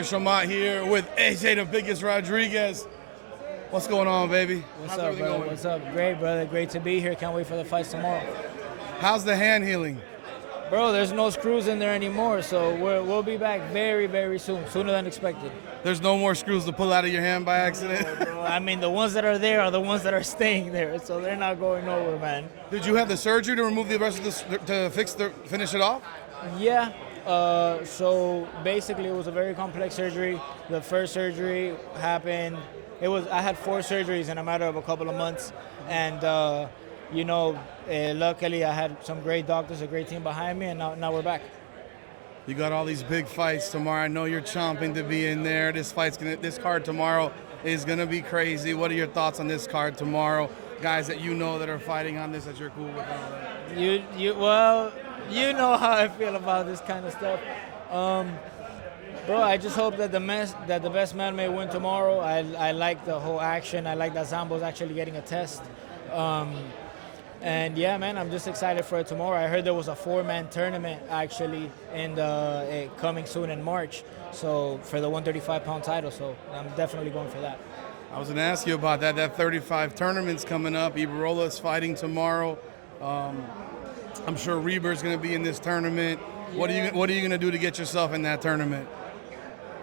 Biggest Ramat here with AJ the Biggest Rodriguez. What's going on, baby? What's up, brother? Going? What's up? Great, brother. Great to be here. Can't wait for the fights tomorrow. How's the hand healing? Bro, there's no screws in there anymore, so we'll be back very, very soon, sooner than expected. There's no more screws to pull out of your hand by accident? No, bro. I mean, the ones that are there are the ones that are staying there, so they're not going nowhere, man. Did you have the surgery to remove the rest of this to finish it off? Yeah. So basically, it was a very complex surgery. The first surgery happened. I had 4 surgeries in a matter of a couple of months, and luckily I had some great doctors, a great team behind me, and now we're back. You got all these big fights tomorrow. I know you're chomping to be in there. This card tomorrow is gonna be crazy. What are your thoughts on this card tomorrow? Guys that you know that are fighting on this that you're cool with all that. You know how I feel about this kind of stuff. Bro, I just hope that the best man may win tomorrow. I like the whole action. I like that Zambo's actually getting a test. And yeah, man, I'm just excited for it tomorrow. I heard there was a 4-man tournament actually coming soon in March. So for the 135-pound title, so I'm definitely going for that. I was gonna ask you about that. That 35 tournament's coming up. Ibarola's fighting tomorrow. I'm sure Reber's gonna be in this tournament. Yeah. What are you gonna do to get yourself in that tournament?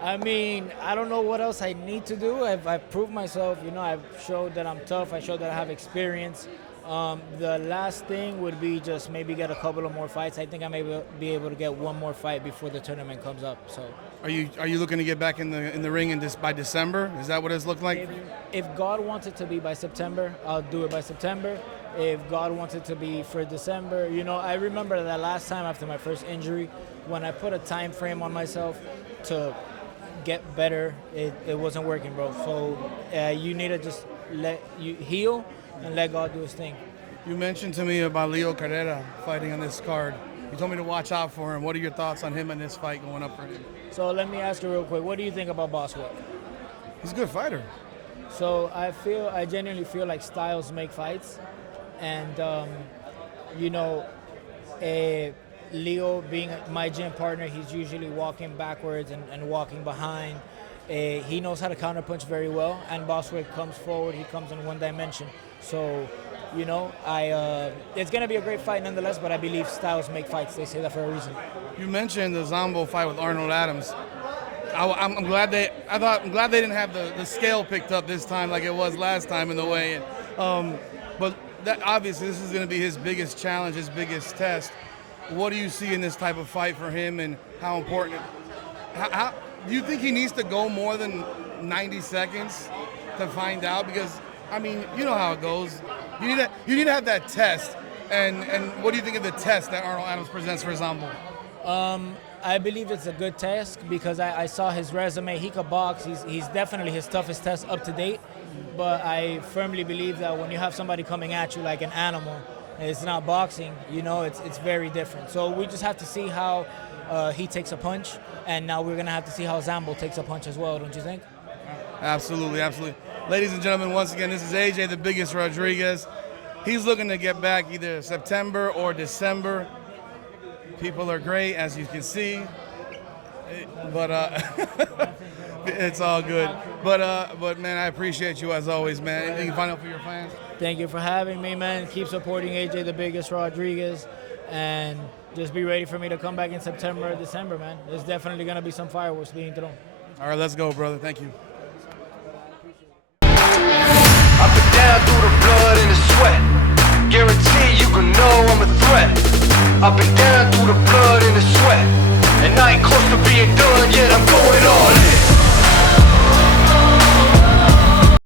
I mean, I don't know what else I need to do. I've proved myself. I've showed that I'm tough. I showed that I have experience. The last thing would be just maybe get a couple of more fights. I think I may be able to get one more fight before the tournament comes up. So, are you looking to get back in the ring by December? Is that what it's looked like? If God wants it to be by September, I'll do it by September. If God wants it to be for December, I remember that last time after my first injury, when I put a time frame on myself to get better, it wasn't working, bro. So you need to just let you heal and let God do his thing. You mentioned to me about Leo Carrera fighting on this card. You told me to watch out for him. What are your thoughts on him and this fight going up for him? So let me ask you real quick, what do you think about Boswick? He's a good fighter. So I genuinely feel like styles make fights, and Leo being my gym partner, he's usually walking backwards and walking behind. He knows how to counterpunch very well, and Boswick comes forward, he comes in one dimension. So, it's going to be a great fight nonetheless, but I believe styles make fights. They say that for a reason. You mentioned the Zambo fight with Arnold Adams. I'm glad they didn't have the scale picked up this time like it was last time in the weigh-in. But that obviously this is going to be his biggest challenge, his biggest test. What do you see in this type of fight for him, and how important? How do you think he needs to go more than 90 seconds to find out? Because I mean, you know how it goes. You need to have that test. And what do you think of the test that Arnold Adams presents for Zambo? I believe it's a good test because I saw his resume. He could box. He's definitely his toughest test up to date. But I firmly believe that when you have somebody coming at you like an animal, it's not boxing, it's very different. So we just have to see how he takes a punch, and now we're going to have to see how Zambo takes a punch as well, don't you think? Absolutely, absolutely. Ladies and gentlemen, once again, this is AJ the Biggest Rodriguez. He's looking to get back either September or December. People are great, as you can see, but it's all good. But man, I appreciate you as always, man. Anything final for your fans? Thank you for having me, man. Keep supporting AJ the Biggest Rodriguez, and just be ready for me to come back in September or December, man. There's definitely going to be some fireworks being thrown. All right, let's go, brother. Thank you. Up and down through the blood and the sweat. Guarantee you can know I'm a threat. Up and down through the blood and the sweat. And I ain't close to being done yet, I'm going all in.